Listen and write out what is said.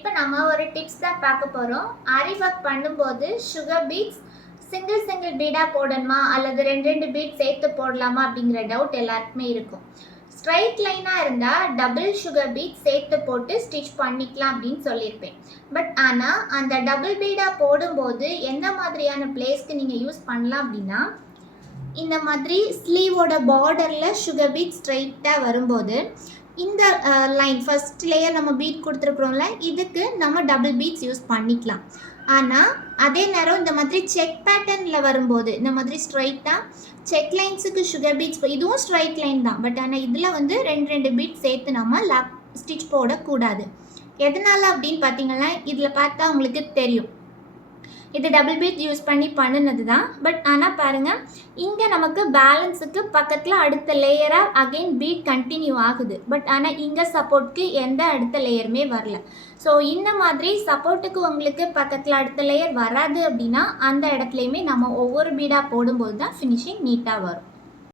இப்போ நம்ம ஒரு டிப்ஸ் தான் பார்க்க போகிறோம். ஆரி ஒர்க் பண்ணும்போது சுகர் பீட்ஸ் சிங்கிள் பீடாக போடணுமா அல்லது ரெண்டு பீட் சேர்த்து போடலாமா அப்படிங்கிற டவுட் எல்லாருக்குமே இருக்கும். ஸ்ட்ரைட் லைனாக இருந்தால் டபுள் சுகர் பீட் சேர்த்து போட்டு ஸ்டிச் பண்ணிக்கலாம் அப்படின்னு சொல்லியிருப்பேன். பட் ஆனால் அந்த டபுள் பீடாக போடும்போது எந்த மாதிரியான பிளேஸ்க்கு நீங்கள் யூஸ் பண்ணலாம் அப்படின்னா, இந்த மாதிரி ஸ்லீவோட பார்டரில் சுகர் பீட் ஸ்ட்ரைட்டாக வரும்போது இந்த லைன் ஃபர்ஸ்ட் லேயர் நம்ம பீட் கொடுத்துருக்குறோம்ல, இதுக்கு நம்ம டபுள் பீட்ஸ் யூஸ் பண்ணிக்கலாம். ஆனால் அதே நேரம் இந்த மாதிரி செக் பேட்டர்னில் வரும்போது இந்த மாதிரி ஸ்ட்ரைட்டாக செக் லைன்ஸுக்கு சுகர் பீட்ஸ் இதுவும் ஸ்ட்ரைட் லைன் தான். பட் ஆனால் இதில் வந்து ரெண்டு பீட்ஸ் சேர்த்து நம்ம ஸ்டிச் போடக்கூடாது. எதனால் அப்படின்னு பார்த்தீங்கன்னா, இதில் பார்த்தா உங்களுக்கு தெரியும், இது டபுள் பீட் யூஸ் பண்ணி பண்ணினது தான். பட் ஆனால் பாருங்கள், இங்கே நமக்கு பேலன்ஸுக்கு பக்கத்தில் அடுத்த லேயராக அகெயின் பீட் கண்டினியூ ஆகுது. பட் ஆனால் இங்கே சப்போர்ட்டுக்கு எந்த அடுத்த லேயருமே வரல. ஸோ இந்த மாதிரி சப்போர்ட்டுக்கு உங்களுக்கு பக்கத்தில் அடுத்த லேயர் வராது அப்படின்னா அந்த இடத்துலையுமே நம்ம ஒவ்வொரு பீடாக போடும்போது தான் ஃபினிஷிங் நீட்டாக வரும்.